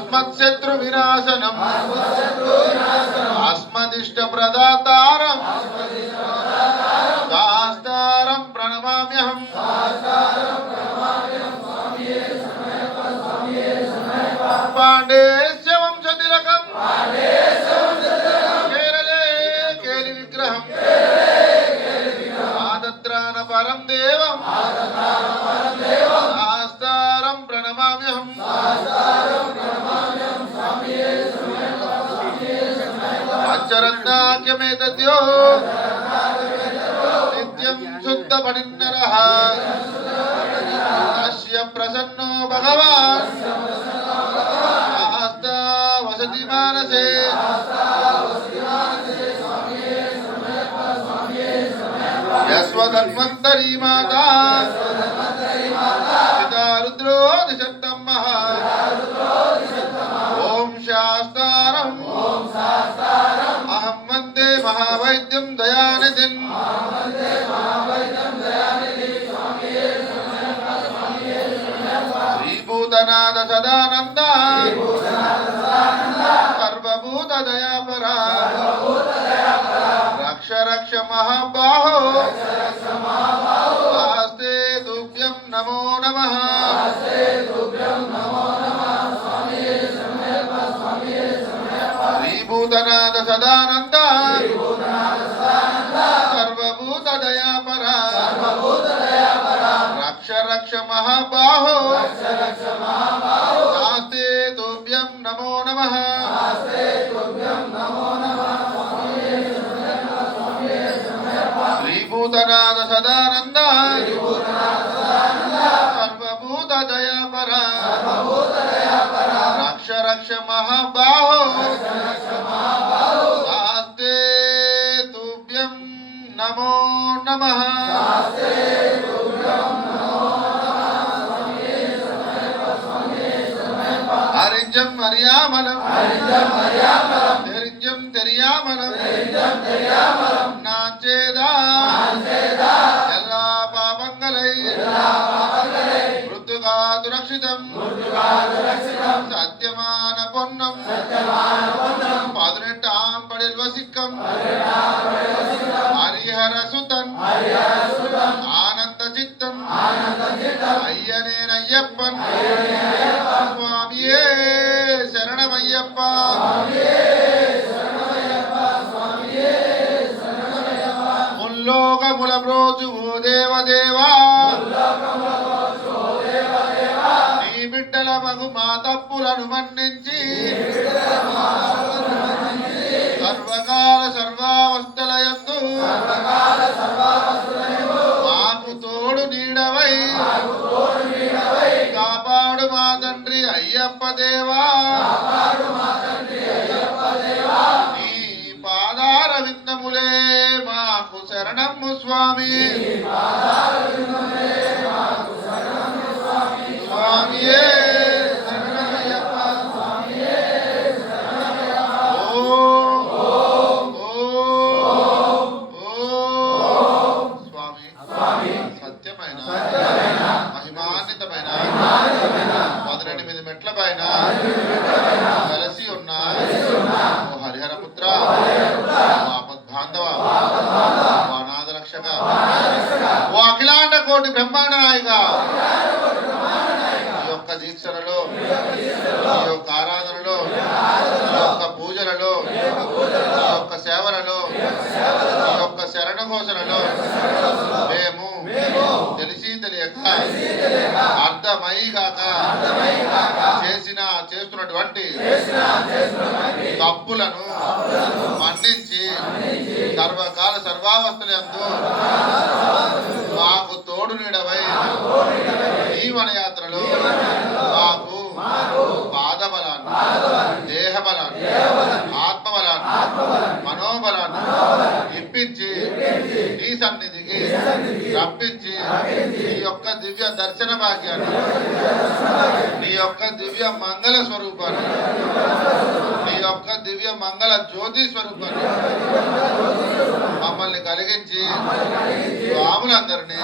अस्मत्शत्रु विनाशनम अस्मदिष्ट प्रदातारम शास्तारम प्रणमाम्यहम पांडेस्य वंशतिलकम केरले केलि विग्रहम आदत्रान परम देवम शास्तारम प्रणमाम्यहम पंचरत्नाख्यमेतद्यो नित्यं शुद्ध पठिन्नरः तस्य प्रसन्नो भगवान् शास्ता वसति मानसे यस्वधन्वन्तरी माता पिता रुद्रो दिशत्तमः ओम शास्तारम् अहं वन्दे महावैद्यं दयानिधिं श्रीभूतनाथ सदानन्द सर्वभूत दयापरा रक्ष रक्ष महाबाहो आस्ते तुभ्यं नमो नमः श्रीभूतनाथ सदानन्द सर्वभूत दयापरा रक्ष रक्ष महाबाहो आस्ते तुभ्यं नमो नमः श्रीभूतनाथ सदानन्द सर्वभूत दयापरा रक्ष रक्ष महाबाहो आस्ते तुभ्यं नमो नमः हरिंजम हरियामलम तेरिंजम तेरियामलम नाचेदा एल्ला पापंगलै मृत्युगा दुरक्षितम सत्यमान पोन्नम पदिनेट्टाम पडिल वसिक्कम हरिहर सुतन आनंद चित्तन अय्यनेनय्यप्पन स्वामिये शरणमय्यप्प मुल्लोकमुल ब्रोचुवो देवदेवा నీ బిడ్డల మగు మా తప్పులను మన్నించి సర్వకాల సర్వావస్థలయందు మాకు తోడు నీడవై కాపాడు మా తండ్రి అయ్యప్ప దేవా నీ పాదార విందములే మాకు శరణము స్వామి స్వామియే శరణమయ్యప్ప స్వామి సత్యమైన మహిమాన్వితమైన 18 మెట్ల పైన వెలసి ఉన్న ఓ హరిహరపుత్ర ఆపద్బాంధవ ఓ అనాథ రక్షక ఓ అఖిలాండ కోటి బ్రహ్మాండ నాయక ఈ యొక్క దీక్షలలో ఈ యొక్క ఆరాధనలో ఈ యొక్క పూజలలో ఈ యొక్క సేవలలో ఈ యొక్క శరణ ఘోషణలో మేము తెలిసి తెలియక అర్థమై కాక చేస్తున్నటువంటి తప్పులను మన్నించి సర్వకాల సర్వావస్థలందు మాకు తోడు నీడవై జీవన యాత్రలో మాకు పాదబలాన్ని దేహబలాన్ని ఆత్మబలాన్ని మనోబలాన్ని ఇప్పించి నీ సన్నిధికి రప్పించి నీ యొక్క దివ్య దర్శన భాగ్యాన్ని నీ యొక్క దివ్య మంగళ స్వరూపాన్ని నీ యొక్క దివ్య మంగళ జ్యోతి స్వరూపాన్ని మమ్మల్ని కలిగించి స్వాములందరినీ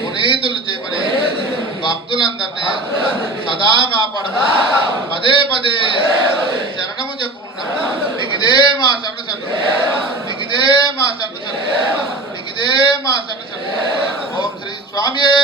పునీతులు చేయమని భక్తులందరినీ సదా కాపాడమని పదే పదే నీకిదే మా శరణు శరణు, నీకిదే మా శరణు శరణు, నీకిదే మా శరణు శరణు. ఓం శ్రీ స్వామియే